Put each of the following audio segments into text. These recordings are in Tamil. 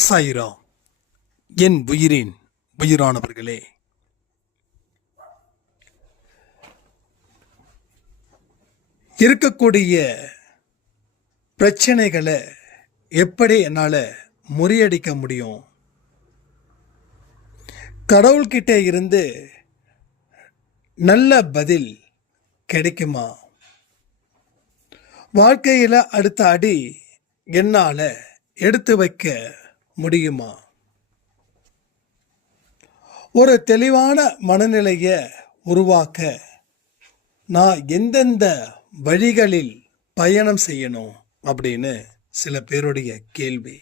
சாயிராம். என் உயிரின் உயிரானவர்களே, இருக்கக்கூடிய பிரச்சனைகளை எப்படி என்னால் முறியடிக்க முடியும்? கடவுள்கிட்ட இருந்து நல்ல பதில் கிடைக்குமா? வாழ்க்கையில் அடுத்த அடி என்னால் எடுத்து வைக்க முடியுமா? ஒரு தெளிவான மனநிலையை உருவாக்க நான் எந்தெந்த வழிகளில் பயணம் செய்யணும் அப்படின்னு சில பேருடைய கேள்வி.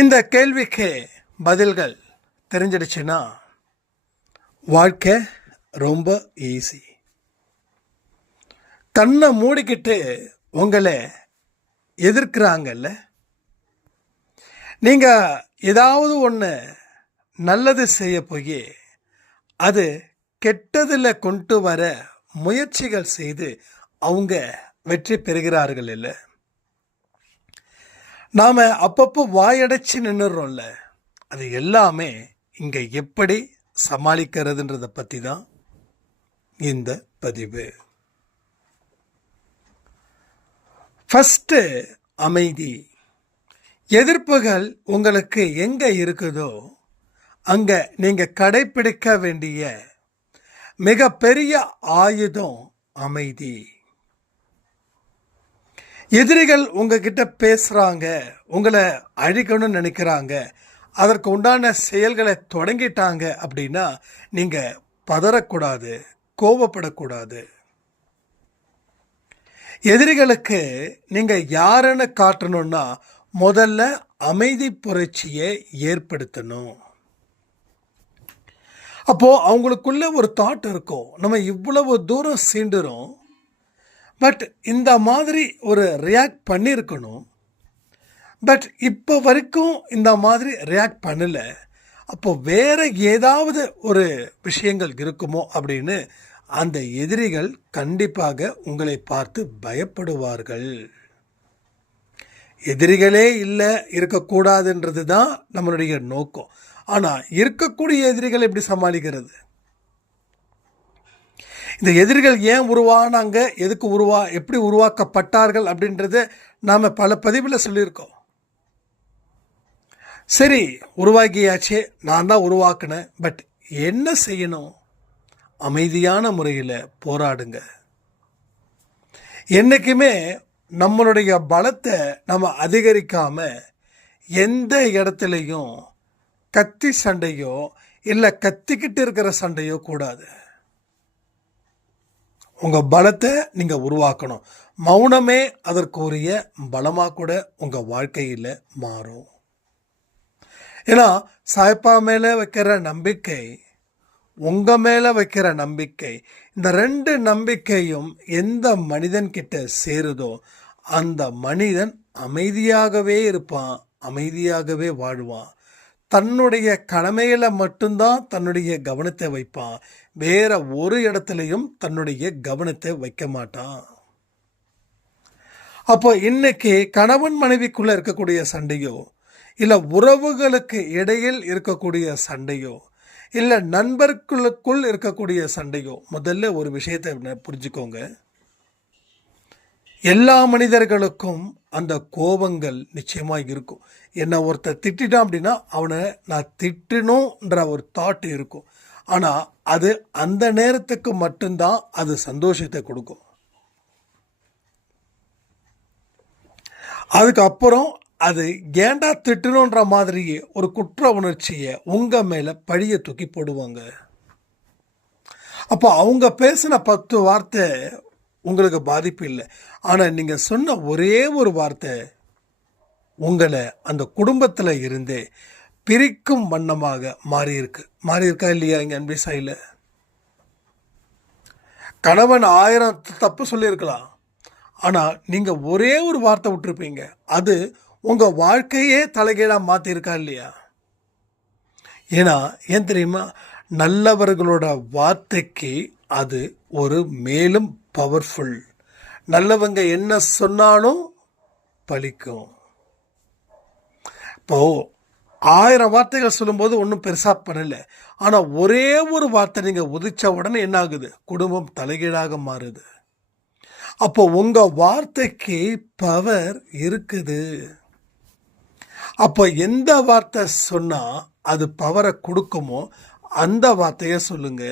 இந்த கேள்விக்கு பதில்கள் தெரிஞ்சிடுச்சுன்னா வாழ்க்கை ரொம்ப ஈஸி. கண்ணை மூடிக்கிட்டு உங்களை எதிர்க்கிறாங்கல்ல, நீங்கள் ஏதாவது ஒன்று நல்லது செய்ய போய் அது கெட்டதில் கொண்டு வர முயற்சிகள் செய்து அவங்க வெற்றி பெறுகிறார்கள் இல்லை. நாம் அப்பப்போ வாயடைச்சு நின்றுறோம்ல, அது எல்லாமே இங்கே எப்படி சமாளிக்கிறதுன்றதை பற்றி தான் இந்த பதிவு. ஃபஸ்ட்டு அமைதி. எதிர்ப்புகள் உங்களுக்கு எங்கே இருக்குதோ அங்கே நீங்கள் கடைப்பிடிக்க வேண்டிய மிகப்பெரிய ஆயுதம் அமைதி. எதிரிகள் உங்ககிட்ட பேசுகிறாங்க, உங்களை அழிக்கணும்னு நினைக்கிறாங்க, அதற்கு உண்டான செயல்களை தொடங்கிட்டாங்க அப்படின்னா நீங்கள் பதறக்கூடாது, கோபப்படக்கூடாது. எதிரிகளுக்கு நீங்கள் யாருன்னு காட்டணும்னா முதல்ல அமைதி புரட்சியை ஏற்படுத்தணும். அப்போது அவங்களுக்குள்ள ஒரு தாட் இருக்கும், நம்ம இவ்வளவு தூரம் சீண்டுறோம், பட் இந்த மாதிரி ஒரு ரியாக்ட் பண்ணியிருக்கணும், பட் இப்போ வரைக்கும் இந்த மாதிரி ரியாக்ட் பண்ணலை, அப்போ வேறு ஏதாவது ஒரு விஷயங்கள் இருக்குமோ அப்படின்னு அந்த எதிரிகள் கண்டிப்பாக உங்களை பார்த்து பயப்படுவார்கள். எதிரிகளே இல்லை, இருக்கக்கூடாதுன்றது தான் நம்மளுடைய நோக்கம். ஆனால் இருக்கக்கூடிய எதிரிகள் எப்படி சமாளிக்கிறது? இந்த எதிரிகள் ஏன் உருவானாங்க, எதுக்கு எப்படி உருவாக்கப்பட்டார்கள் அப்படின்றத நாம் பல பதிவில் சொல்லியிருக்கோம். சரி, உருவாக்கியாச்சே, நான் தான் உருவாக்கினேன், பட் என்ன செய்யணும்? அமைதியான முறையில் போராடுங்க. என்றைக்குமே நம்மளுடைய பலத்தை நம்ம அதிகரிக்காமல் எந்த இடத்துலையும் கத்தி சண்டையோ இல்லை கத்திக்கிட்டு இருக்கிற சண்டையோ கூடாது. உங்கள் பலத்தை நீங்கள் உருவாக்கணும். மௌனமே அதற்குரிய பலமாக கூட உங்கள் வாழ்க்கையில் மாறும். ஏன்னா சாய்ப்பா மேலே வைக்கிற நம்பிக்கை, உங்கள் மேலே வைக்கிற நம்பிக்கை, இந்த ரெண்டு நம்பிக்கையும் எந்த மனிதன்கிட்ட சேருதோ அந்த மனிதன் அமைதியாகவே இருப்பான், அமைதியாகவே வாழ்வான். தன்னுடைய கடமையில் மட்டும்தான் தன்னுடைய கவனத்தை வைப்பான், வேற ஒரு இடத்துலையும் தன்னுடைய கவனத்தை வைக்க மாட்டான். அப்போ இன்னைக்கு கணவன் மனைவிக்குள்ளே இருக்கக்கூடிய சண்டையோ, இல்லை உறவுகளுக்கு இடையில் இருக்கக்கூடிய சண்டையோ, இல்லை நண்பர்களுக்குள் இருக்கக்கூடிய சண்டையோ, முதல்ல ஒரு விஷயத்தை புரிஞ்சுக்கோங்க. எல்லா மனிதர்களுக்கும் அந்த கோபங்கள் நிச்சயமாக இருக்கும். என்னை ஒருத்தர் திட்டான் அப்படின்னா அவனை நான் திட்டணுன்ற ஒரு தாட் இருக்கும். ஆனால் அது அந்த நேரத்துக்கு மட்டும்தான் அது சந்தோஷத்தை கொடுக்கும். அதுக்கப்புறம் அது ஏண்டா திட்டணுன்ற மாதிரியே ஒரு குற்ற உணர்ச்சியை உங்கள் மேலே பழிய தூக்கி போடுவாங்க. அப்போ அவங்க பேசின 10 வார்த்தை உங்களுக்கு பாதிப்பு இல்லை, ஆனால் நீங்கள் சொன்ன ஒரே ஒரு வார்த்தை உங்களை அந்த குடும்பத்தில் இருந்தே பிரிக்கும் வண்ணமாக மாறியிருக்கா இல்லையா? இங்கே அன்பே சாயில் கணவன் 1000 தப்பு சொல்லியிருக்கலாம், ஆனால் நீங்கள் ஒரே ஒரு வார்த்தை விட்டுருப்பீங்க, அது உங்கள் வாழ்க்கையே தலைகீழாக மாற்றிருக்கா இல்லையா? ஏன் தெரியுமா? நல்லவர்களோட வார்த்தைக்கு அது ஒரு மேலும் பவர்ஃபுல். நல்லவங்க என்ன சொன்னாலும் பலிக்கும். இப்போ 1000 வார்த்தைகள் சொல்லும்போது ஒன்றும் பெருசாக பண்ணல. ஆனால் ஒரே ஒரு வார்த்தை நீங்கள் உதிச்ச உடனே என்ன ஆகுது? குடும்பம் தலைகீழாக மாறுது. அப்போ உங்கள் வார்த்தைக்கு பவர் இருக்குது. அப்போ எந்த வார்த்தை சொன்னால் அது பவரை கொடுக்குமோ அந்த வார்த்தையை சொல்லுங்க.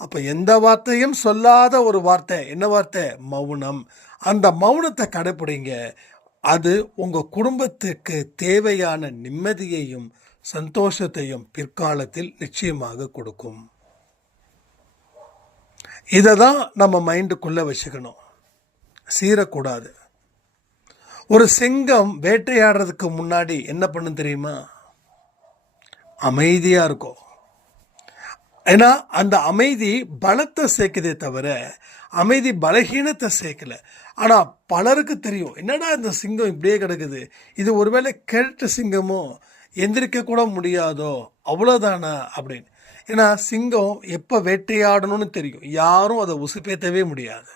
அப்போ எந்த வார்த்தையும் சொல்லாத ஒரு வார்த்தை, என்ன வார்த்தை? மௌனம். அந்த மௌனத்தை கடைப்பிடிங்க. அது உங்கள் குடும்பத்துக்கு தேவையான நிம்மதியையும் சந்தோஷத்தையும் பிற்காலத்தில் நிச்சயமாக கொடுக்கும். இதை தான் நம்ம மைண்டுக்குள்ளே வச்சுக்கணும், சீரக்கூடாது. ஒரு சிங்கம் வேட்டையாடுறதுக்கு முன்னாடி என்ன பண்ணும் தெரியுமா? அமைதியாக இருக்கும். ஏன்னா அந்த அமைதி பலத்தை சேர்க்குதே தவிர அமைதி பலகீனத்தை சேர்க்கல. ஆனால் பலருக்கு தெரியும், என்னடா இந்த சிங்கம் இப்படியே கிடக்குது, இது ஒருவேளை கேட்ட சிங்கமோ, எந்திரிக்க கூட முடியாதோ, அவ்வளோதானா அப்படின்னு. ஏன்னா சிங்கம் எப்போ வேட்டையாடணும்னு தெரியும், யாரும் அதை உசுப்பேற்றவே முடியாது.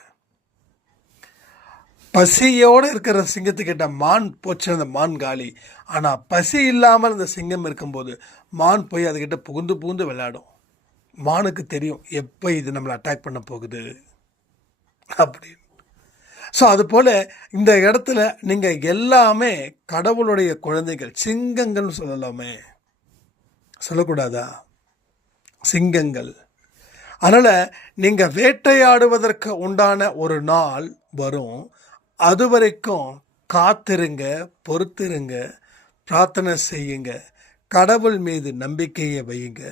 பசியோடு இருக்கிற சிங்கத்துக்கிட்ட மான் போச்சு, அந்த மான் காலி. ஆனால் பசி இல்லாமல் அந்த சிங்கம் இருக்கும்போது மான் போய் அதுக்கிட்ட புகுந்து புகுந்து விளையாடும். மானுக்கு தெரியும் எப்போ இது நம்மளை அட்டாக் பண்ண போகுது அப்படின்னு. ஸோ அதுபோல் இந்த இடத்துல நீங்கள் எல்லாமே கடவுளுடைய குழந்தைகள், சிங்கங்கள்னு சொல்லலாமே, சொல்லக்கூடாதா? சிங்கங்கள். அதனால் நீங்கள் வேட்டையாடுவதற்கு உண்டான ஒரு நாள் வரும். அது வரைக்கும் காத்திருங்க, பொறுத்திருங்க, பிரார்த்தனை செய்யுங்க, கடவுள் மீது நம்பிக்கையை வையுங்க.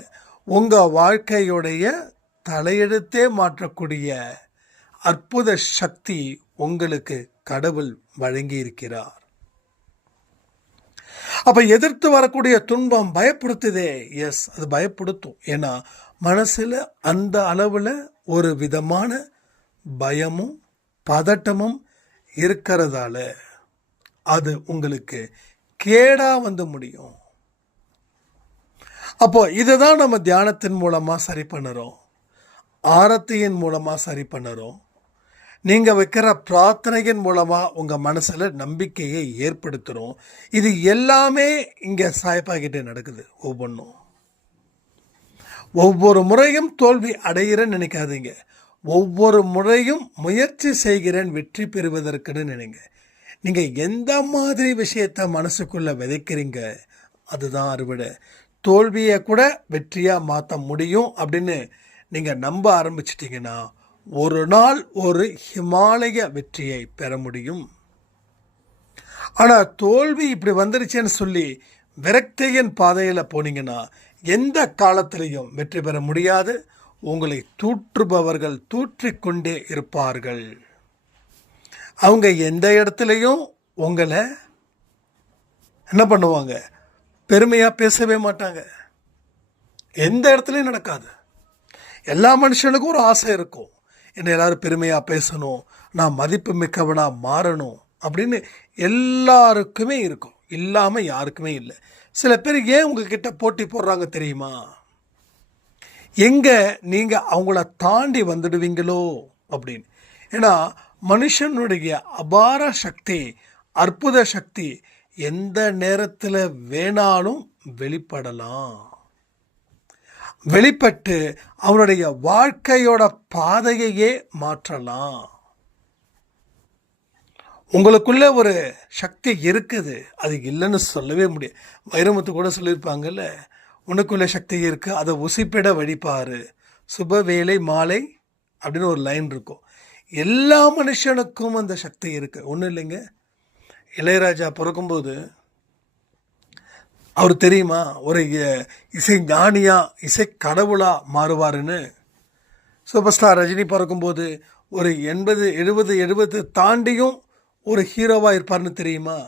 உங்கள் வாழ்க்கையுடைய தலையெழுத்தே மாற்றக்கூடிய அற்புத சக்தி உங்களுக்கு கடவுள் வழங்கி இருக்கிறார். அப்போ எதிர்த்து வரக்கூடிய துன்பம் பயப்படுத்துதே. எஸ், அது பயப்படுத்தும். ஏன்னா மனசில் அந்த அளவில் ஒரு விதமான பயமும் பதட்டமும் இருக்கிறதால அது உங்களுக்கு கேடாக வந்து முடியும். அப்போ இதை தான் நம்ம தியானத்தின் மூலமாக சரி பண்ணுறோம், ஆரத்தியின் மூலமாக சரி பண்ணுறோம். நீங்கள் வைக்கிற பிரார்த்தனையின் மூலமாக உங்கள் மனசில் நம்பிக்கையை ஏற்படுத்துகிறோம். இது எல்லாமே இங்கே சாய்ப்பாக்கிட்டே நடக்குது. ஒவ்வொரு முறையும் தோல்வி அடைகிறேன்னு நினைக்காதீங்க. ஒவ்வொரு முறையும் முயற்சி செய்கிறேன் வெற்றி பெறுவதற்குன்னு நினைங்க. நீங்கள் எந்த மாதிரி விஷயத்தை மனசுக்குள்ளே விதைக்கிறீங்க அதுதான் அறுவடை. தோல்வியை கூட வெற்றியாக மாற்ற முடியும் அப்படின்னு நீங்கள் நம்ப ஆரம்பிச்சிட்டிங்கன்னா ஒரு நாள் ஒரு ஹிமாலய வெற்றியை பெற முடியும். ஆனால் தோல்வி இப்படி வந்துருச்சேன்னு சொல்லி விரக்தியின் பாதையில் போனீங்கன்னா எந்த காலத்திலையும் வெற்றி பெற முடியாது. உங்களை தூற்றுபவர்கள் தூற்றிக்கொண்டே இருப்பார்கள். அவங்க எந்த இடத்துலையும் உங்களை என்ன பண்ணுவாங்க? பெருமையாக பேசவே மாட்டாங்க. எந்த இடத்துலையும் நடக்காது. எல்லா மனுஷனுக்கும் ஒரு ஆசை இருக்கும், என்னை எல்லாரும் பெருமையாக பேசணும், நான் மதிப்பு மிக்கவனாக மாறணும் அப்படின்னு எல்லாருக்குமே இருக்கும். இல்லாமல் யாருக்குமே இல்லை. சில பேர் ஏன் உங்ககிட்ட போட்டி போடுறாங்க தெரியுமா? எங்கே நீங்கள் அவங்கள தாண்டி வந்துடுவீங்களோ அப்படின்னு. ஏன்னா மனுஷனுடைய அபார சக்தி, அற்புத சக்தி எந்த நேரத்தில் வேணாலும் வெளிப்படலாம். வெளிப்பட்டு அவனுடைய வாழ்க்கையோட பாதையையே மாற்றலாம். உங்களுக்குள்ள ஒரு சக்தி இருக்குது, அது இல்லைன்னு சொல்லவே முடியாது. வைரமுத்து கூட சொல்லியிருப்பாங்கல்ல, உனக்குள்ள சக்தி இருக்கு, அதை உசிப்பிட வழிபாரு, சுப வேலை மாலை அப்படின்னு ஒரு லைன் இருக்கும். எல்லா மனுஷனுக்கும் அந்த சக்தி இருக்கு. ஒன்றும் இல்லைங்க, இளையராஜா பிறக்கும்போது அவர் தெரியுமா ஒரு இசை ஞானியா, இசை கடவுளா மாறுவாருன்னு. சூப்பர் ஸ்டார் ரஜினி பிறக்கும்போது ஒரு 80 தாண்டியும் ஒரு ஹீரோவாக இருப்பார்னு தெரியுமா?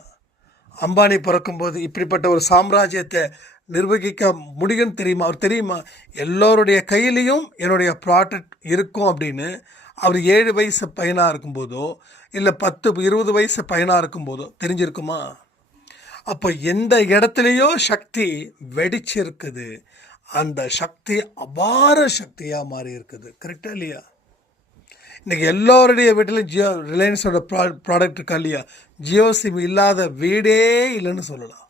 அம்பானி பிறக்கும்போது இப்படிப்பட்ட ஒரு சாம்ராஜ்யத்தை நிர்வகிக்க முடியும்னு தெரியுமா? அவர் தெரியுமா எல்லோருடைய கையிலையும் என்னுடைய ப்ராடக்ட் இருக்கும் அப்படின்னு. அவர் 7 வயசு பையனாக இருக்கும்போதோ இல்லை 10-20 வயசு பையனாக இருக்கும்போதோ தெரிஞ்சிருக்குமா? அப்போ எந்த இடத்துலையோ சக்தி வெடிச்சிருக்குது, அந்த சக்தி அபார சக்தியாக மாறி இருக்குது. கரெக்டா இல்லையா? இன்றைக்கி எல்லோருடைய வீட்டிலும் ரிலையன்ஸோட ப்ராடக்ட் இருக்கா இல்லையா? ஜியோ சிம் இல்லாத வீடே இல்லைன்னு சொல்லலாம்.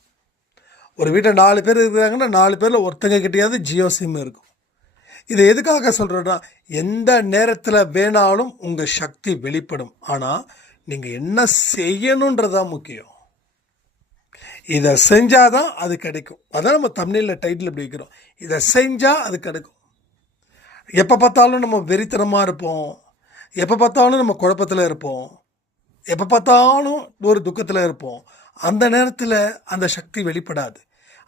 ஒரு வீட்டில் 4 பேர் இருக்கிறாங்கன்னா 4 பேரில் ஒருத்தங்க கிட்டேயாவது ஜியோ சிம் இருக்கும். இதை எதுக்காக சொல்கிறேன்னா, எந்த நேரத்தில் வேணாலும் உங்கள் சக்தி வெளிப்படும். ஆனால் நீங்கள் என்ன செய்யணுன்றதான் முக்கியம். இதை செஞ்சால் தான் அது கிடைக்கும். அதான் நம்ம தமிழில் டைட்டில் இப்படி வைக்கிறோம், இதை செஞ்சால் அது கிடைக்கும். எப்போ பார்த்தாலும் நம்ம வெறித்தனமாக இருப்போம், எப்போ பார்த்தாலும் நம்ம குழப்பத்தில் இருப்போம், எப்போ பார்த்தாலும் ஒரு துக்கத்தில் இருப்போம். அந்த நேரத்தில் அந்த சக்தி வெளிப்படாது.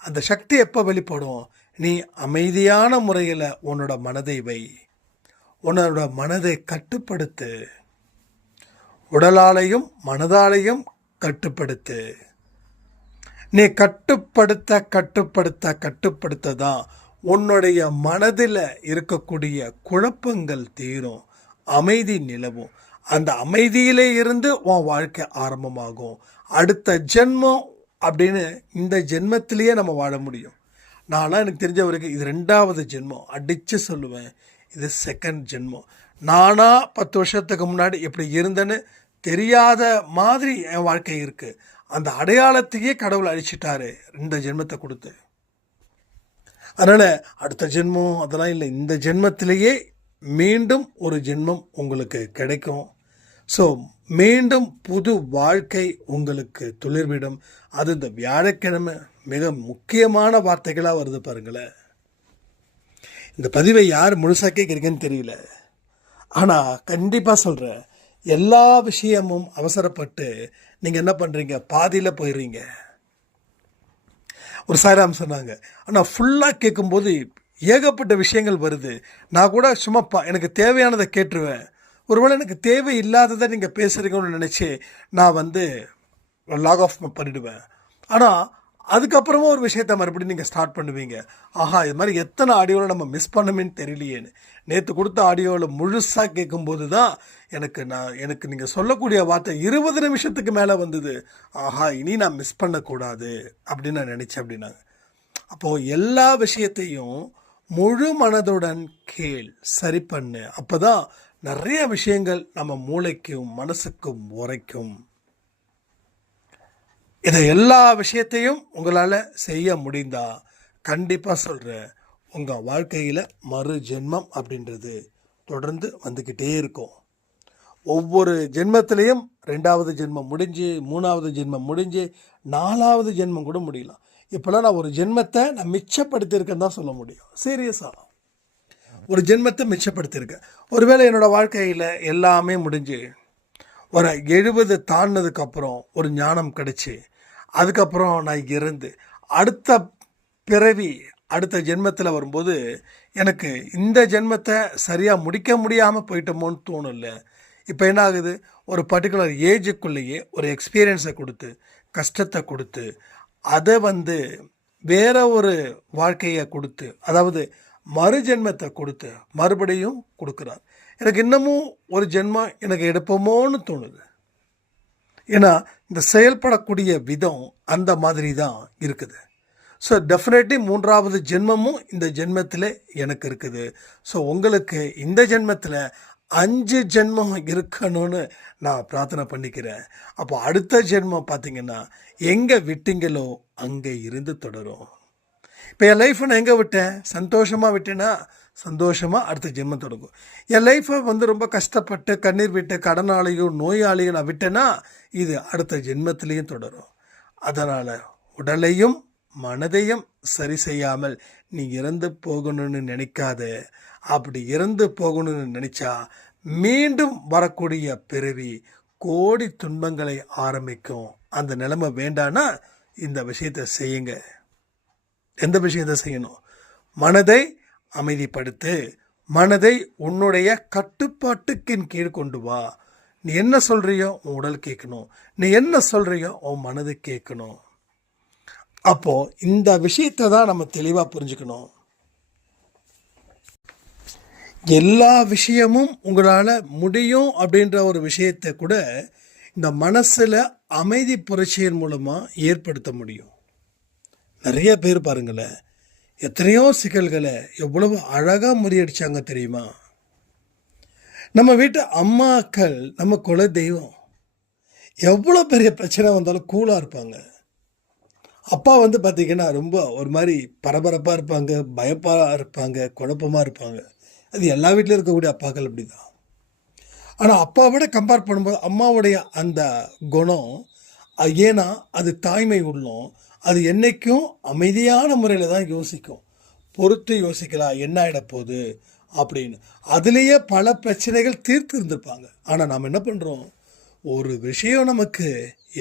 அந்த சக்தி எப்போ வெளிப்படும்? நீ அமைதியான முறையில் உன்னோட மனதை வை, உன்னோட மனதை கட்டுப்படுத்து, உடலாலையும் மனதாலையும் கட்டுப்படுத்து. நீ கட்டுப்படுத்த கட்டுப்படுத்த கட்டுப்படுத்த தான் உன்னுடைய மனதில் இருக்கக்கூடிய குழப்பங்கள் தீரும், அமைதி நிலவும். அந்த அமைதியிலே இருந்து உன் வாழ்க்கை ஆரம்பமாகும். அடுத்த ஜென்மம் அப்படின்னு இந்த ஜென்மத்திலேயே நம்ம வாழ முடியும். நான்லாம் எனக்கு தெரிஞ்ச வரைக்கும் இது 2வது ஜென்மம் அடித்து சொல்லுவேன். இது 2nd ஜென்மம். நானாக 10 வருஷத்துக்கு முன்னாடி எப்படி இருந்தேன்னு தெரியாத மாதிரி என் வாழ்க்கை இருக்குது. அந்த அடையாளத்தையே கடவுள் அழிச்சிட்டாரு இந்த ஜென்மத்தை கொடுத்து. அதனால் அடுத்த ஜென்மம் அதெல்லாம் இல்லை, இந்த ஜென்மத்திலேயே மீண்டும் ஒரு ஜென்மம் உங்களுக்கு கிடைக்கும். ஸோ மீண்டும் புது வாழ்க்கை உங்களுக்கு துளிர்விடும். அது இந்த வியாழக்கிழமை மிக முக்கியமான வார்த்தைகளாக வருது பாருங்களேன். இந்த பதிவை யார் முழுசாக கேட்குறீங்கன்னு தெரியல, ஆனால் கண்டிப்பாக சொல்கிறேன், எல்லா விஷயமும் அவசரப்பட்டு நீங்கள் என்ன பண்ணுறீங்க, பாதியில் போயிடுறீங்க. ஒரு சாய்ராம் சொன்னாங்க, ஆனால் ஃபுல்லாக கேட்கும்போது ஏகப்பட்ட விஷயங்கள் வருது. நான் கூட சும்மா எனக்கு தேவையானதை கேட்டுருவேன். ஒருவேளை எனக்கு தேவை இல்லாததை நீங்கள் பேசுகிறீங்கன்னு நினச்சி நான் லாக் ஆஃப் பண்ணிவிடுவேன். ஆனால் அதுக்கப்புறமா ஒரு விஷயத்தை மறுபடியும் நீங்கள் ஸ்டார்ட் பண்ணுவீங்க. ஆஹா, இது மாதிரி எத்தனை ஆடியோவில் நம்ம மிஸ் பண்ணமேன்னு தெரியலையேன்னு. நேற்று கொடுத்த ஆடியோவில் முழுசாக கேட்கும்போது தான் எனக்கு நீங்கள் சொல்லக்கூடிய வார்த்தை 20 நிமிஷத்துக்கு மேலே வந்தது. ஆஹா, இனி நான் மிஸ் பண்ணக்கூடாது அப்படின்னு நான் நினச்சேன் அப்படின்னாங்க. அப்போது எல்லா விஷயத்தையும் முழு மனதுடன் கேள், சரி பண்ணு. அப்போ தான் நிறைய விஷயங்கள் நம்ம மூளைக்கும் மனசுக்கும் உரைக்கும். இதை எல்லா விஷயத்தையும் உங்களால் செய்ய முடிந்தா கண்டிப்பாக சொல்கிறேன், உங்கள் வாழ்க்கையில் மறு ஜென்மம் அப்படின்றது தொடர்ந்து வந்துக்கிட்டே இருக்கும். ஒவ்வொரு ஜென்மத்திலையும் 2வது ஜென்மம் முடிஞ்சு, 3வது ஜென்மம் முடிஞ்சு, 4வது ஜென்மம் கூட முடியலாம். இப்போல்லாம் நான் ஒரு ஜென்மத்தை நான் மிச்சப்படுத்தியிருக்கேன்னு தான் சொல்ல முடியும். சீரியஸாக ஒரு ஜென்மத்தை மிச்சப்படுத்தியிருக்கேன். ஒருவேளை என்னோடய வாழ்க்கையில் எல்லாமே முடிஞ்சு ஒரு 70 தாண்டினதுக்கப்புறம் ஒரு ஞானம் கிடச்சி, அதுக்கப்புறம் நான் இருந்து அடுத்த பிறவி அடுத்த ஜென்மத்தில் வரும்போது எனக்கு இந்த ஜென்மத்தை சரியாக முடிக்க முடியாமல் போயிட்டோமோன்னு தோணும். இல்லை, இப்போ என்ன ஆகுது, ஒரு பர்டிகுலர் ஏஜுக்குள்ளேயே ஒரு எக்ஸ்பீரியன்ஸை கொடுத்து, கஷ்டத்தை கொடுத்து, அதை வேற ஒரு வாழ்க்கையை கொடுத்து, அதாவது மறு ஜென்மத்தை கொடுத்து மறுபடியும் கொடுக்குறார். எனக்கு இன்னமும் ஒரு ஜென்மம் எனக்கு எடுப்போமோன்னு தோணுது. ஏன்னா இந்த செயல்படக்கூடிய விதம் அந்த மாதிரி தான் இருக்குது. ஸோ டெஃபினெட்லி 3வது ஜென்மமும் இந்த ஜென்மத்தில் எனக்கு இருக்குது. ஸோ உங்களுக்கு இந்த ஜென்மத்தில் 5 ஜென்மம் இருக்கணும்னு நான் பிரார்த்தனை பண்ணிக்கிறேன். அப்போ அடுத்த ஜென்மம் பார்த்திங்கன்னா எங்கே விட்டீங்களோ அங்கே இருந்து தொடரும். இப்போ என் லைஃப்பை நான் எங்கே விட்டேன், சந்தோஷமாக விட்டேன்னா சந்தோஷமாக அடுத்த ஜென்மம் தொடங்கும். என் லைஃப்பை ரொம்ப கஷ்டப்பட்டு கண்ணீர் விட்டு கடனாளியும் நோயாளியும் நான் விட்டேன்னா இது அடுத்த ஜென்மத்திலையும் தொடரும். அதனால் உடலையும் மனதையும் சரி செய்யாமல் நீ இறந்து போகணும்னு நினைக்காத. அப்படி இறந்து போகணும்னு நினச்சா மீண்டும் வரக்கூடிய பிறவி கோடி துன்பங்களை ஆரம்பிக்கும். அந்த நிலைமை வேண்டான்னா இந்த விஷயத்தை செய்யுங்க. எந்த விஷயத்தை செய்யணும்? மனதை அமைதிப்படுத்து, மனதை உன்னுடைய கட்டுப்பாட்டுக்கின் கீழ் கொண்டு வா. நீ என்ன சொல்கிறியோ உன் உடல் கேட்கணும், நீ என்ன சொல்கிறியோ உன் மனது கேட்கணும். அப்போது இந்த விஷயத்தை தான் நம்ம தெளிவாக புரிஞ்சுக்கணும். எல்லா விஷயமும் உங்களால் முடியும் அப்படின்ற ஒரு விஷயத்தை கூட இந்த மனசில் அமைதி புரட்சியின் மூலமாக ஏற்படுத்த முடியும். நிறைய பேர் பாருங்களேன், எத்தனையோ சிக்கல்களை எவ்வளவு அழகாக முறியடிச்சாங்க தெரியுமா? நம்ம வீட்டு அம்மாக்கள் நம்ம குல தெய்வம். எவ்வளோ பெரிய பிரச்சனை வந்தாலும் கூலாக இருப்பாங்க. அப்பா வந்து பார்த்திங்கன்னா ரொம்ப ஒரு மாதிரி பரபரப்பாக இருப்பாங்க, பயப்பாக இருப்பாங்க, குழப்பமாக இருப்பாங்க. அது எல்லா வீட்டிலும் இருக்கக்கூடிய அப்பாக்கள் அப்படி தான். ஆனால் அப்பாவோட கம்பேர் பண்ணும்போது அம்மாவுடைய அந்த குணம், ஏன்னா அது தாய்மை உள்ளம், அது என்றைக்கும் அமைதியான முறையில் தான் யோசிக்கும். பொறுத்து யோசிக்கலாம் என்ன ஆகிட போகுது அப்படின்னு. அதுலேயே பல பிரச்சனைகள் தீர்த்து இருந்திருப்பாங்க. ஆனால் நாம் என்ன பண்ணுறோம், ஒரு விஷயம் நமக்கு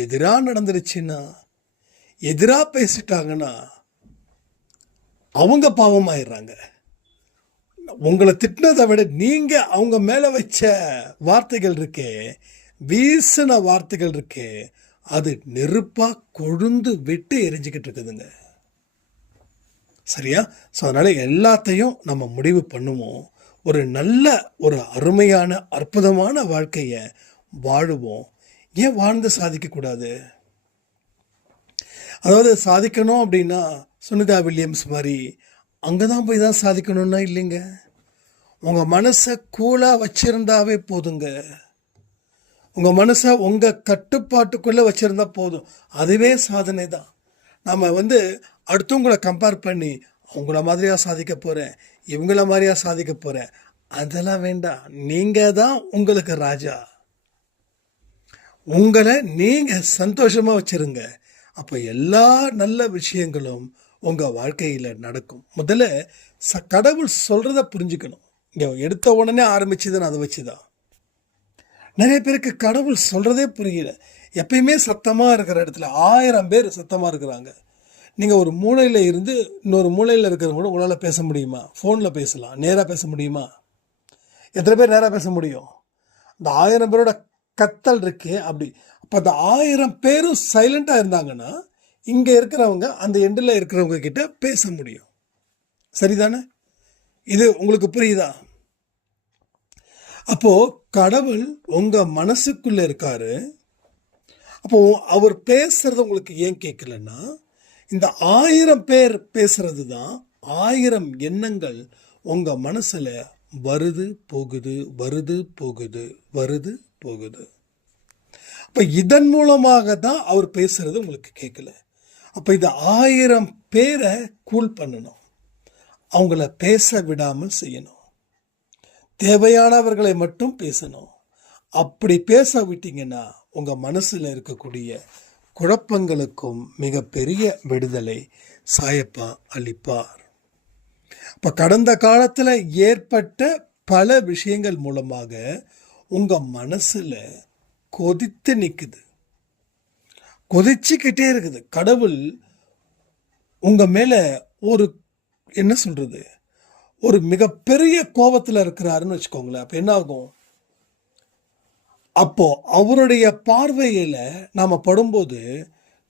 எதிராக நடந்துருச்சுன்னா, எதிராக பேசிட்டாங்கன்னா அவங்க பாவமாயிடுறாங்க. உங்களை திட்டினதை விட நீங்கள் அவங்க மேலே வச்ச வார்த்தைகள் இருக்கே, வீசின வார்த்தைகள் இருக்கே, அது நெருப்பாக கொழுந்து விட்டு எரிஞ்சிக்கிட்டு இருக்குதுங்க. சரியா? ஸோ அதனால் எல்லாத்தையும் நம்ம முடிவு பண்ணுவோம். ஒரு நல்ல ஒரு அருமையான அற்புதமான வாழ்க்கையை வாழுவோம். ஏன் வாழ்ந்து சாதிக்கக்கூடாது? அதாவது சாதிக்கணும் அப்படின்னா சுனிதா வில்லியம்ஸ் மாதிரி அங்கே தான் போய் தான் சாதிக்கணும்னா இல்லைங்க. உங்கள் மனசை கூலாக வச்சுருந்தாவே போதுங்க. உங்கள் மனசை உங்கள் கட்டுப்பாட்டுக்குள்ளே வச்சுருந்தா போதும். அதுவே சாதனை தான். நம்ம வந்து அடுத்தவங்களை கம்பேர் பண்ணி அவங்கள மாதிரியாக சாதிக்க போகிறேன், இவங்கள மாதிரியாக சாதிக்க போகிறேன், அதெல்லாம் வேண்டாம். நீங்கள் தான் உங்களுக்கு ராஜா. உங்களை நீங்கள் சந்தோஷமாக வச்சுருங்க. அப்போ எல்லா நல்ல விஷயங்களும் உங்கள் வாழ்க்கையில் நடக்கும். முதல்ல கடவுள் சொல்கிறத புரிஞ்சுக்கணும். இங்கே எடுத்த உடனே ஆரம்பிச்சது நான் அதை வச்சு தான். நிறைய பேருக்கு கடவுள் சொல்கிறதே புரியல. எப்பயுமே சத்தமாக இருக்கிற இடத்துல 1000 பேர் சத்தமாக இருக்கிறாங்க. நீங்கள் ஒரு மூலையில் இருந்து இன்னொரு மூலையில் இருக்கிறவங்க கூட உங்களால் பேச முடியுமா? ஃபோனில் பேசலாம். நேராக பேச முடியுமா? எத்தனை பேர் நேராக பேச முடியும்? அந்த 1000 பேரோட கத்தல் இருக்கே அப்படி. அப்போ அந்த 1000 பேரும் சைலண்ட்டாக இருந்தாங்கன்னா இங்கே இருக்கிறவங்க அந்த எண்டில் இருக்கிறவங்க கிட்ட பேச முடியும். சரிதானே? இது உங்களுக்கு புரியுதா? அப்போது கடவுள் உங்கள் மனசுக்குள்ளே இருக்காரு. அப்போது அவர் பேசுகிறது உங்களுக்கு ஏன் கேட்கலன்னா, இந்த 1000 பேர் பேசுறது தான் 1000 எண்ணங்கள் உங்கள் மனசில் வருது போகுது, வருது போகுது, வருது போகுது. அப்போ இதன் மூலமாக தான் அவர் பேசுறது உங்களுக்கு கேட்கல. அப்போ இந்த 1000 பேரை கூல் பண்ணணும், அவங்கள பேச விடாமல் செய்யணும். தேவையானவர்களை மட்டும் பேசணும். அப்படி பேச விட்டீங்கன்னா உங்கள் மனசில் இருக்கக்கூடிய குழப்பங்களுக்கும் மிகப்பெரிய விடுதலை சாயப்பா அளிப்பார். இப்போ கடந்த காலத்தில் ஏற்பட்ட பல விஷயங்கள் மூலமாக உங்கள் மனசில் கொதித்து நிற்குது, கொதிச்சுக்கிட்டே இருக்குது. கடவுள் உங்கள் மேலே ஒரு என்ன சொல்கிறது, ஒரு மிகப்பெரிய கோபத்தில் இருக்கிறாருன்னு வச்சுக்கோங்களேன். அப்போ என்ன ஆகும்? அப்போ அவருடைய பார்வையில் நாம் படும்போது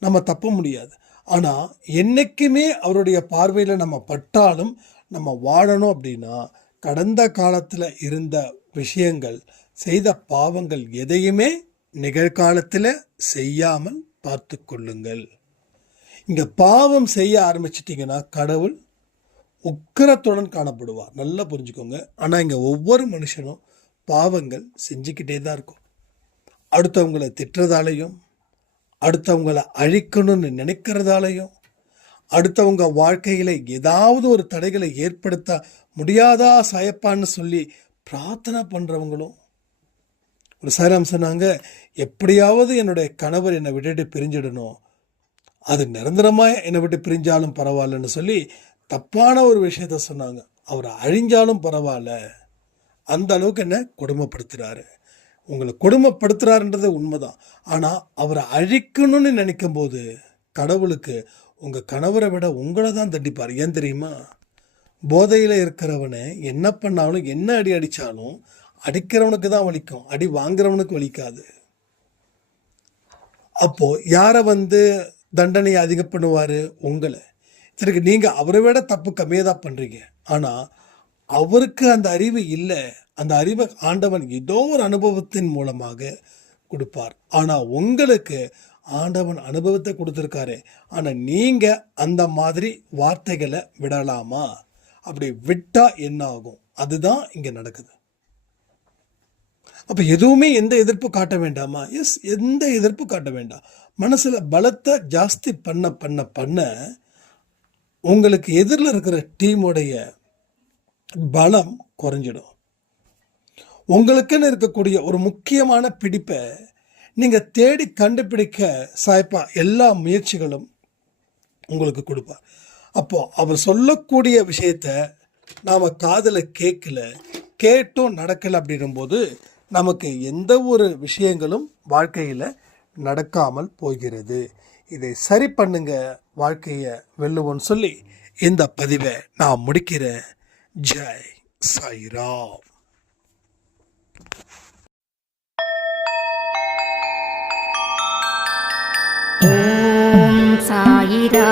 நம்ம தப்ப முடியாது. ஆனால் என்றைக்குமே அவருடைய பார்வையில் நம்ம பட்டாலும் நம்ம வாழணும் அப்படின்னா கடந்த காலத்தில் இருந்த விஷயங்கள், செய்த பாவங்கள் எதையுமே நிகழ்காலத்தில் செய்யாமல் பார்த்து கொள்ளுங்கள். இங்கே பாவம் செய்ய ஆரம்பிச்சிட்டிங்கன்னா கடவுள் உக்கிரத்துடன் காணப்படுவார். நல்லா புரிஞ்சுக்கோங்க. ஆனால் இங்கே ஒவ்வொரு மனுஷனும் பாவங்கள் செஞ்சுக்கிட்டே தான் இருக்கும். அடுத்தவங்களை திட்டுறதாலையும், அடுத்தவங்களை அழிக்கணும்னு நினைக்கிறதாலையும், அடுத்தவங்க வாழ்க்கையில் ஏதாவது ஒரு தடைகளை ஏற்படுத்த முடியாதா சாயப்பான்னு சொல்லி பிரார்த்தனை பண்ணுறவங்களும். ஒரு சாராம் சொன்னாங்க, எப்படியாவது என்னுடைய கணவர் என்னை விட்டுட்டு பிரிஞ்சிடணும், அது நிரந்தரமாக என்னை விட்டு பிரிஞ்சாலும் பரவாயில்லன்னு சொல்லி தப்பான ஒரு விஷயத்த சொன்னாங்க. அவர் அழிஞ்சாலும் பரவாயில்ல, அந்த அளவுக்கு என்ன கொடுமைப்படுத்துகிறாரு. உங்களை கொடுமைப்படுத்துகிறாருன்றது உண்மைதான். ஆனால் அவரை அழிக்கணும்னு நினைக்கும் போது கடவுளுக்கு உங்கள் கணவரை விட உங்களை தான் தண்டிப்பார். ஏன் தெரியுமா? போதையில் இருக்கிறவனை என்ன பண்ணாலும், என்ன அடி அடித்தாலும் அடிக்கிறவனுக்கு தான் வலிக்கும், அடி வாங்குறவனுக்கு வலிக்காது. அப்போது யாரை தண்டனையை அதிகம் பண்ணுவார்? உங்களை. சரி, நீங்கள் அவரை விட தப்பு கம்மியாக தான் பண்ணுறீங்க. ஆனால் அவருக்கு அந்த அறிவு இல்லை. அந்த அறிவை ஆண்டவன் ஏதோ ஒரு அனுபவத்தின் மூலமாக கொடுப்பார். ஆனால் உங்களுக்கு ஆண்டவன் அனுபவத்தை கொடுத்துருக்காரு. ஆனால் நீங்கள் அந்த மாதிரி வார்த்தைகளை விடலாமா? அப்படி விட்டால் என்ன ஆகும்? அதுதான் இங்கே நடக்குது. அப்போ எதுவுமே எந்த எதிர்ப்பு காட்ட வேண்டாமா? எஸ், எந்த எதிர்ப்பு காட்ட வேண்டாம். மனசில் பலத்தை ஜாஸ்தி பண்ண பண்ண பண்ண உங்களுக்கு எதிரில் இருக்கிற டீமுடைய பலம் குறைஞ்சிடும். உங்களுக்குன்னு இருக்கக்கூடிய ஒரு முக்கியமான பிடிப்பை நீங்கள் தேடி கண்டுபிடிக்க சாய்ப்பா எல்லா முயற்சிகளும் உங்களுக்கு கொடுப்பார். அப்போது அவர் சொல்லக்கூடிய விஷயத்த நாம் காதில் கேட்கல, கேட்டும் நடக்கலை அப்படின்னும்போது நமக்கு எந்த ஒரு விஷயங்களும் வாழ்க்கையில் நடக்காமல் போகிறது. இதை சரி பண்ணுங்க, வாழ்க்கையை வெல்லுவோன்னு சொல்லி இந்த பதிவை நான் முடிக்கிறேன். ஜெய் சாய்ராம். ஓம் சாயிரா.